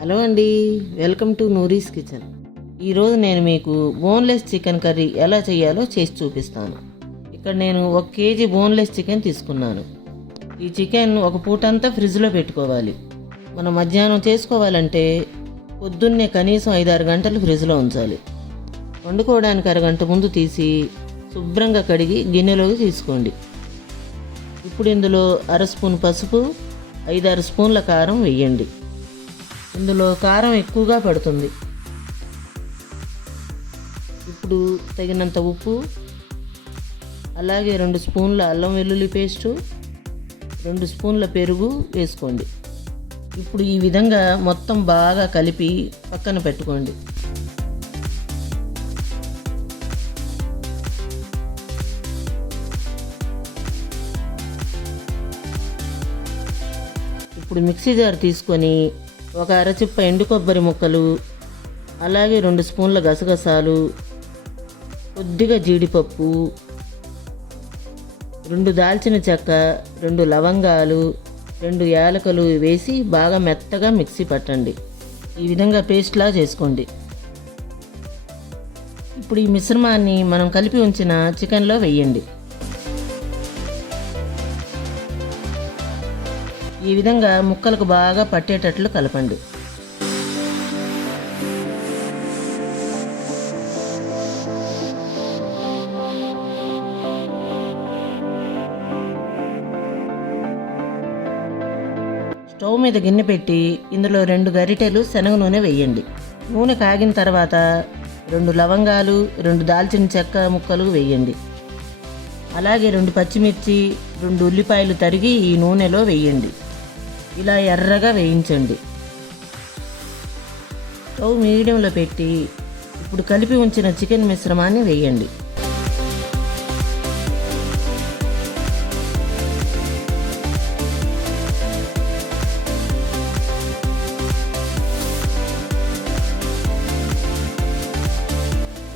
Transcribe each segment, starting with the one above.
Hello అండి, welcome to నూరీస్ kitchen. ఈరోజు నేను మీకు బోన్లెస్ చికెన్ కర్రీ ఎలా చేయాలో చేసి చూపిస్తాను. ఇక్కడ నేను 1 కేజీ బోన్లెస్ చికెన్ తీసుకున్నాను. ఈ చికెన్ ఒక పూటంతా ఫ్రిడ్జ్లో పెట్టుకోవాలి. మనం మధ్యాహ్నం చేసుకోవాలంటే పొద్దున్నే కనీసం 5-6 గంటలు ఫ్రిడ్జ్లో ఉంచాలి. వండుకోవడానికి అరగంట ముందు తీసి శుభ్రంగా కడిగి గిన్నెలోకి తీసుకోండి. ఇప్పుడు ఇందులో 1/2 స్పూన్ పసుపు, 5-6 స్పూన్ల కారం వేయండి. ఇందులో కారం ఎక్కువగా పడుతుంది. ఇప్పుడు తగినంత ఉప్పు, అలాగే 2 స్పూన్ల అల్లం వెల్లుల్లి పేస్టు, 2 స్పూన్ల పెరుగు వేసుకోండి. ఇప్పుడు ఈ విధంగా మొత్తం బాగా కలిపి పక్కన పెట్టుకోండి. ఇప్పుడు మిక్సీ జార్ తీసుకొని ఒక అరచిప్ప ఎండు కొబ్బరి ముక్కలు, అలాగే 2 స్పూన్ల గసగసాలు, కొద్దిగా జీడిపప్పు, 2 దాల్చిన చెక్క, 2 లవంగాలు, 2 యాలకులు వేసి బాగా మెత్తగా మిక్సీ పట్టండి. ఈ విధంగా పేస్ట్లా చేసుకోండి. ఇప్పుడు ఈ మిశ్రమాన్ని మనం కలిపి ఉంచిన చికెన్లో వేయండి. ఈ విధంగా ముక్కలకు బాగా పట్టేటట్లు కలపండి. స్టవ్ మీద గిన్నె పెట్టి ఇందులో 2 గరిటెలు శనగ నూనె వేయండి. నూనె కాగిన తర్వాత 2 లవంగాలు, 2 దాల్చిన చెక్క ముక్కలు వేయండి. అలాగే 2 పచ్చిమిర్చి, 2 ఉల్లిపాయలు తరిగి ఈ నూనెలో వేయండి. ఇలా ఎర్రగా వేయించండి. స్టవ్ మీడియంలో పెట్టి ఇప్పుడు కలిపి ఉంచిన చికెన్ మిశ్రమాన్ని వేయండి.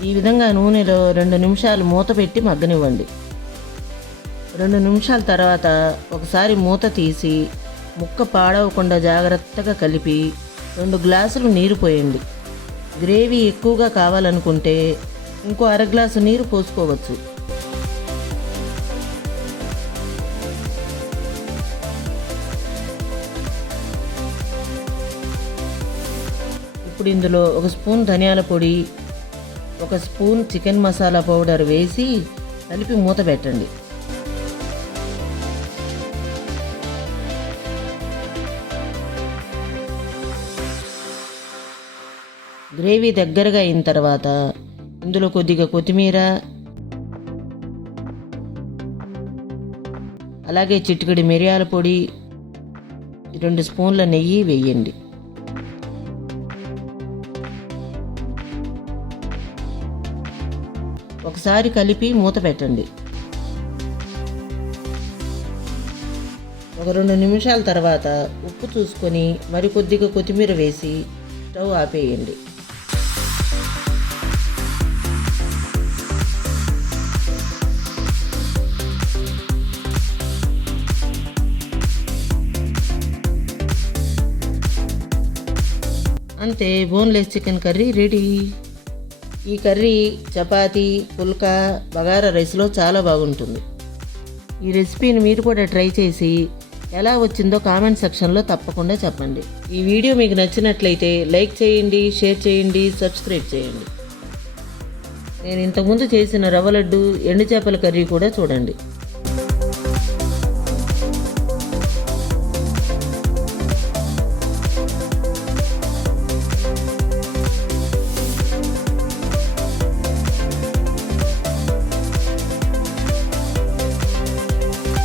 ఈ విధంగా నూనెలో 2 నిమిషాలు మూత పెట్టి మగ్గనివ్వండి. 2 నిమిషాల తర్వాత ఒకసారి మూత తీసి ముక్క పాడవకుండా జాగ్రత్తగా కలిపి 2 గ్లాసులు నీరు పోయండి. గ్రేవీ ఎక్కువగా కావాలనుకుంటే ఇంకో 1/2 గ్లాసు నీరు పోసుకోవచ్చు. ఇప్పుడు ఇందులో 1 స్పూన్ ధనియాల పొడి, 1 స్పూన్ చికెన్ మసాలా పౌడర్ వేసి కలిపి మూత పెట్టండి. గ్రేవీ దగ్గరగా అయిన తర్వాత ఇందులో కొద్దిగా కొత్తిమీర, అలాగే చిటికెడు మిరియాల పొడి, 2 స్పూన్ల నెయ్యి వేయండి. ఒకసారి కలిపి మూత పెట్టండి. ఒక 2 నిమిషాల తర్వాత ఉప్పు చూసుకొని మరికొద్దిగా కొత్తిమీర వేసి స్టవ్ ఆపేయండి. అంతే, బోన్లెస్ చికెన్ కర్రీ రెడీ. ఈ కర్రీ చపాతీ, పుల్కా, బగారా రైస్లో చాలా బాగుంటుంది. ఈ రెసిపీని మీరు కూడా ట్రై చేసి ఎలా వచ్చిందో కామెంట్ సెక్షన్లో తప్పకుండా చెప్పండి. ఈ వీడియో మీకు నచ్చినట్లయితే లైక్ చేయండి, షేర్ చేయండి, సబ్స్క్రైబ్ చేయండి. నేను ఇంతకుముందు చేసిన రవ్వ లడ్డు, ఎండు చేపల కర్రీ కూడా చూడండి.